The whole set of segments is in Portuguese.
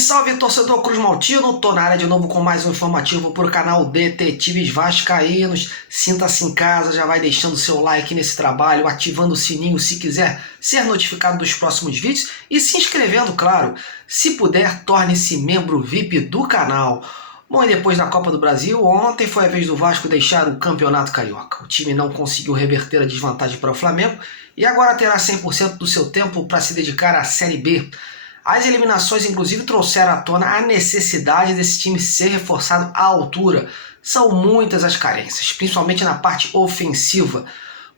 Salve, torcedor Cruz Maltino, tô na área de novo com mais um informativo para o canal Detetives Vascaínos. Sinta-se em casa, já vai deixando seu like nesse trabalho, ativando o sininho se quiser ser notificado dos próximos vídeos e se inscrevendo, claro. Se puder, torne-se membro VIP do canal. Bom, e depois da Copa do Brasil, ontem foi a vez do Vasco deixar o Campeonato Carioca. O time não conseguiu reverter a desvantagem para o Flamengo e agora terá 100% do seu tempo para se dedicar à Série B. As eliminações, inclusive, trouxeram à tona a necessidade desse time ser reforçado à altura. São muitas as carências, principalmente na parte ofensiva.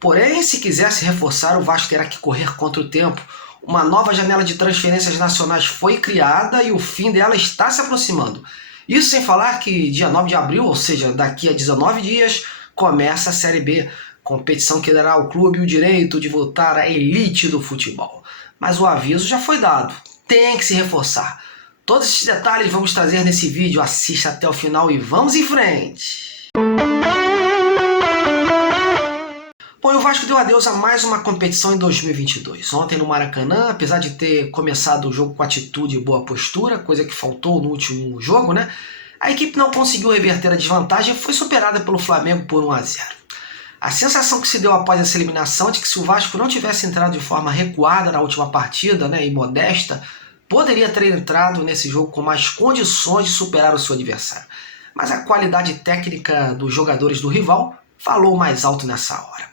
Porém, se quiser se reforçar, o Vasco terá que correr contra o tempo. Uma nova janela de transferências nacionais foi criada e o fim dela está se aproximando. Isso sem falar que dia 9 de abril, ou seja, daqui a 19 dias, começa a Série B, competição que dará ao clube o direito de voltar à elite do futebol. Mas o aviso já foi dado. Tem que se reforçar. Todos esses detalhes vamos trazer nesse vídeo. Assista até o final e vamos em frente. Bom, e o Vasco deu adeus a mais uma competição em 2022. Ontem no Maracanã, apesar de ter começado o jogo com atitude e boa postura, coisa que faltou no último jogo, né? A equipe não conseguiu reverter a desvantagem e foi superada pelo Flamengo por 1-0. A sensação que se deu após essa eliminação é de que se o Vasco não tivesse entrado de forma recuada na última partida, né, e modesta, poderia ter entrado nesse jogo com mais condições de superar o seu adversário. Mas a qualidade técnica dos jogadores do rival falou mais alto nessa hora.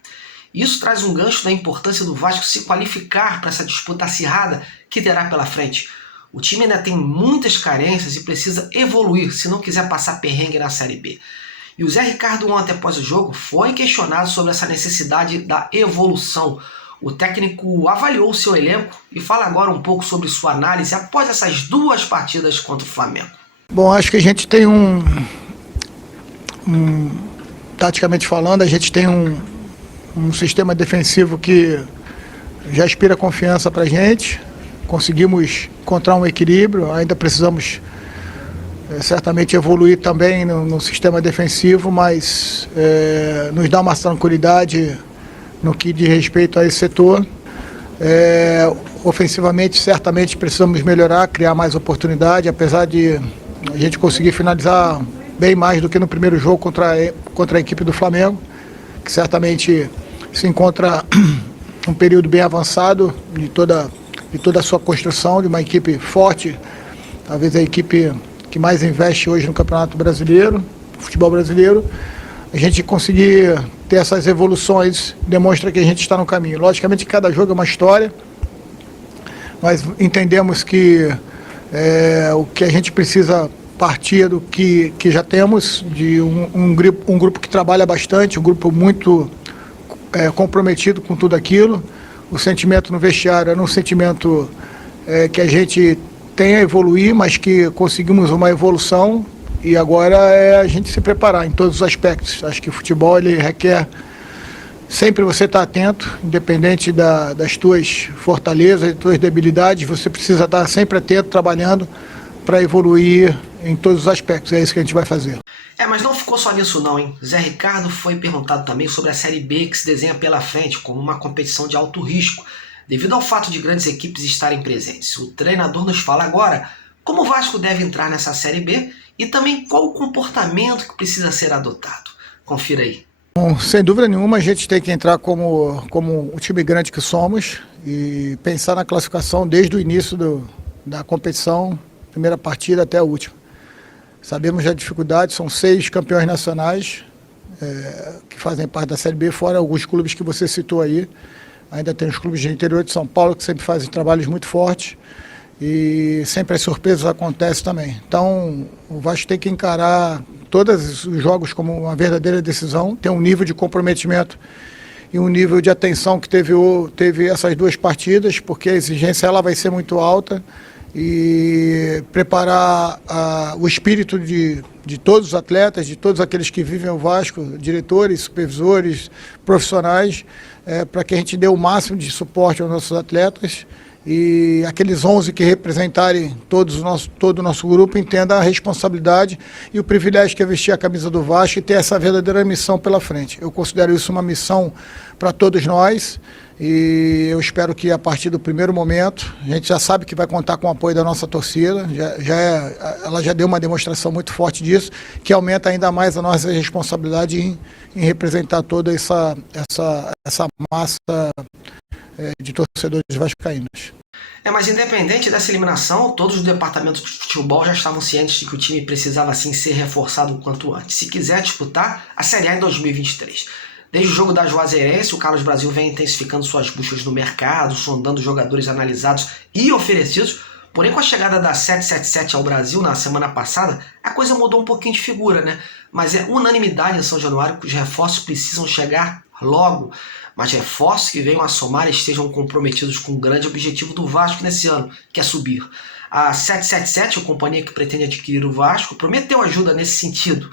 Isso traz um gancho da importância do Vasco se qualificar para essa disputa acirrada que terá pela frente. O time ainda tem muitas carências e precisa evoluir se não quiser passar perrengue na Série B. E o Zé Ricardo ontem após o jogo foi questionado sobre essa necessidade da evolução. O técnico avaliou o seu elenco e fala agora um pouco sobre sua análise após essas duas partidas contra o Flamengo. Bom, acho que a gente tem taticamente falando, a gente tem um sistema defensivo que já inspira confiança para a gente. Conseguimos encontrar um equilíbrio, ainda precisamos certamente evoluir também no sistema defensivo, mas nos dá uma tranquilidade no que diz respeito a esse setor. Ofensivamente, certamente precisamos melhorar, criar mais oportunidade, apesar de a gente conseguir finalizar bem mais do que no primeiro jogo contra a equipe do Flamengo, que certamente se encontra um período bem avançado de toda a sua construção, de uma equipe forte, talvez a equipe que mais investe hoje no Campeonato Brasileiro, no futebol brasileiro. A gente conseguir ter essas evoluções demonstra que a gente está no caminho. Logicamente, cada jogo é uma história, mas entendemos que o que a gente precisa partir do que já temos, de um grupo que trabalha bastante, um grupo muito comprometido com tudo aquilo. O sentimento no vestiário era um sentimento que a gente tem a evoluir, mas que conseguimos uma evolução e agora é a gente se preparar em todos os aspectos. Acho que o futebol ele requer sempre você estar atento, independente das tuas fortalezas, das tuas debilidades, você precisa estar sempre atento, trabalhando para evoluir em todos os aspectos. É isso que a gente vai fazer. Mas não ficou só nisso não, hein? Zé Ricardo foi perguntado também sobre a Série B que se desenha pela frente como uma competição de alto risco, devido ao fato de grandes equipes estarem presentes. O treinador nos fala agora como o Vasco deve entrar nessa Série B e também qual o comportamento que precisa ser adotado. Confira aí. Bom, sem dúvida nenhuma, a gente tem que entrar como o time grande que somos e pensar na classificação desde o início da competição, primeira partida até a última. Sabemos da dificuldade, são 6 campeões nacionais que fazem parte da Série B, fora alguns clubes que você citou aí. Ainda tem os clubes do interior de São Paulo que sempre fazem trabalhos muito fortes e sempre as surpresas acontecem também. Então, o Vasco tem que encarar todos os jogos como uma verdadeira decisão, ter um nível de comprometimento e um nível de atenção que teve essas duas partidas, porque a exigência ela vai ser muito alta e preparar o espírito de todos os atletas, de todos aqueles que vivem o Vasco, diretores, supervisores, profissionais, para que a gente dê o máximo de suporte aos nossos atletas e aqueles 11 que representarem todo o nosso grupo entendam a responsabilidade e o privilégio que é vestir a camisa do Vasco e ter essa verdadeira missão pela frente. Eu considero isso uma missão para todos nós e eu espero que a partir do primeiro momento, a gente já sabe que vai contar com o apoio da nossa torcida, ela já deu uma demonstração muito forte disso, que aumenta ainda mais a nossa responsabilidade em representar toda essa massa de torcedores vascaínos. Mas independente dessa eliminação, todos os departamentos de futebol já estavam cientes de que o time precisava sim ser reforçado o quanto antes, se quiser disputar a Série A em 2023. Desde o jogo da Juazeirense, o Carlos Brasil vem intensificando suas buscas no mercado, sondando jogadores analisados e oferecidos, porém com a chegada da 777 ao Brasil na semana passada, a coisa mudou um pouquinho de figura, né? Mas é unanimidade em São Januário que os reforços precisam chegar logo, mas reforços que venham a somar e estejam comprometidos com o grande objetivo do Vasco nesse ano, que é subir. A 777, a companhia que pretende adquirir o Vasco, prometeu ajuda nesse sentido.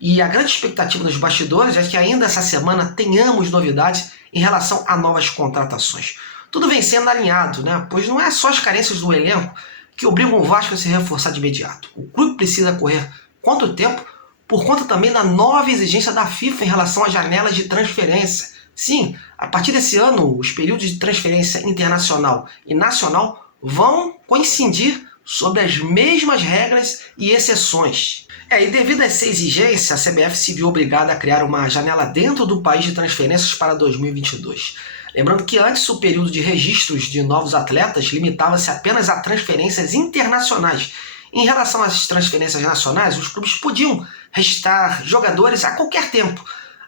E a grande expectativa dos bastidores é que ainda essa semana tenhamos novidades em relação a novas contratações. Tudo vem sendo alinhado, né? Pois não é só as carências do elenco que obrigam o Vasco a se reforçar de imediato. O clube precisa correr quanto tempo, por conta também da nova exigência da FIFA em relação às janelas de transferência. Sim, a partir desse ano, os períodos de transferência internacional e nacional vão coincidir sobre as mesmas regras e exceções. E devido a essa exigência, a CBF se viu obrigada a criar uma janela dentro do país de transferências para 2022. Lembrando que antes o período de registros de novos atletas limitava-se apenas a transferências internacionais. Em relação às transferências nacionais, os clubes podiam registrar jogadores a qualquer tempo.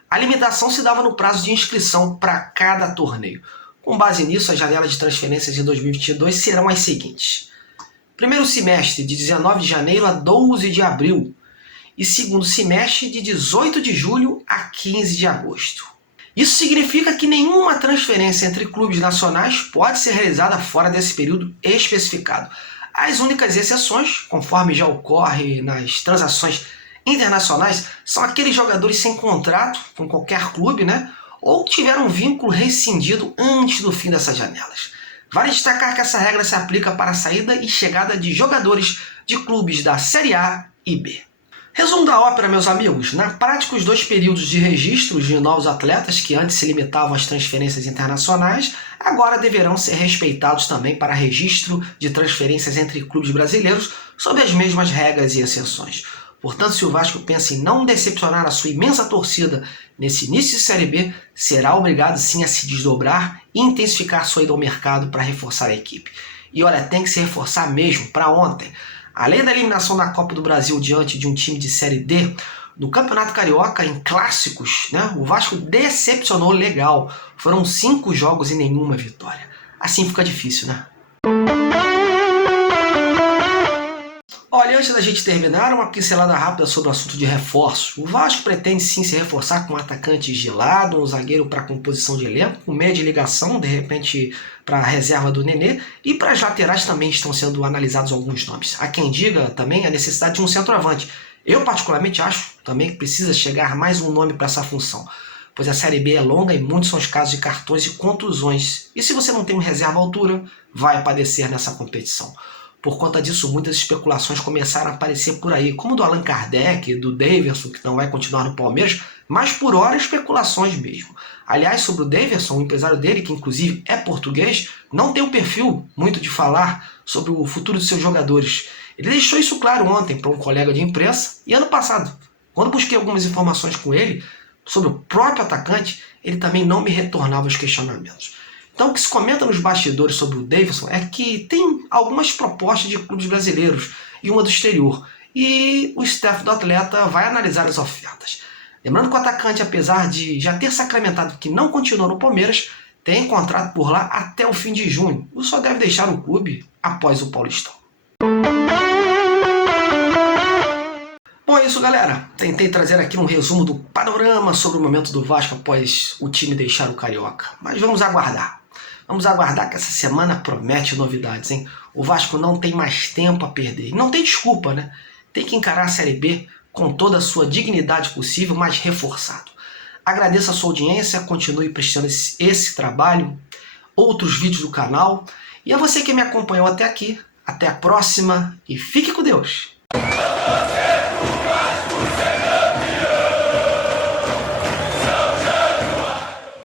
A limitação se dava no prazo de inscrição para cada torneio. Com base nisso, as janelas de transferências em 2022 serão as seguintes. Primeiro semestre, de 19 de janeiro a 12 de abril. E segundo semestre, de 18 de julho a 15 de agosto. Isso significa que nenhuma transferência entre clubes nacionais pode ser realizada fora desse período especificado. As únicas exceções, conforme já ocorre nas transações internacionais, são aqueles jogadores sem contrato com qualquer clube, né? Ou que tiveram um vínculo rescindido antes do fim dessas janelas. Vale destacar que essa regra se aplica para a saída e chegada de jogadores de clubes da Série A e B. Resumo da ópera, meus amigos. Na prática, os dois períodos de registros de novos atletas, que antes se limitavam às transferências internacionais, agora deverão ser respeitados também para registro de transferências entre clubes brasileiros, sob as mesmas regras e exceções. Portanto, se o Vasco pensa em não decepcionar a sua imensa torcida nesse início de Série B, será obrigado sim a se desdobrar e intensificar sua ida ao mercado para reforçar a equipe. E olha, tem que se reforçar mesmo, para ontem. Além da eliminação da Copa do Brasil diante de um time de Série D, no Campeonato Carioca, em clássicos, né, o Vasco decepcionou legal. Foram 5 jogos e nenhuma vitória. Assim fica difícil, né? Olha, antes da gente terminar, uma pincelada rápida sobre o assunto de reforços. O Vasco pretende sim se reforçar com um atacante de lado, um zagueiro para composição de elenco, um meia de ligação, de repente para a reserva do Nenê, e para as laterais também estão sendo analisados alguns nomes. Há quem diga também a necessidade de um centroavante. Eu particularmente acho também que precisa chegar mais um nome para essa função, pois a Série B é longa e muitos são os casos de cartões e contusões. E se você não tem um reserva à altura, vai padecer nessa competição. Por conta disso, muitas especulações começaram a aparecer por aí, como do Allan Kardec, do Daverson, que não vai continuar no Palmeiras, mas por hora especulações mesmo. Aliás, sobre o Daverson, o empresário dele, que inclusive é português, não tem um perfil muito de falar sobre o futuro de seus jogadores. Ele deixou isso claro ontem para um colega de imprensa e ano passado, quando busquei algumas informações com ele sobre o próprio atacante, ele também não me retornava os questionamentos. Então, o que se comenta nos bastidores sobre o Daverson é que tem algumas propostas de clubes brasileiros e uma do exterior. E o staff do atleta vai analisar as ofertas. Lembrando que o atacante, apesar de já ter sacramentado que não continuou no Palmeiras, tem contrato por lá até o fim de junho. E só deve deixar o clube após o Paulistão. Bom, é isso, galera. Tentei trazer aqui um resumo do panorama sobre o momento do Vasco após o time deixar o Carioca. Mas vamos aguardar. Vamos aguardar que essa semana promete novidades, hein? O Vasco não tem mais tempo a perder. E não tem desculpa, né? Tem que encarar a Série B com toda a sua dignidade possível, mas reforçado. Agradeço a sua audiência, continue prestando esse trabalho, outros vídeos do canal. E a você que me acompanhou até aqui, até a próxima e fique com Deus!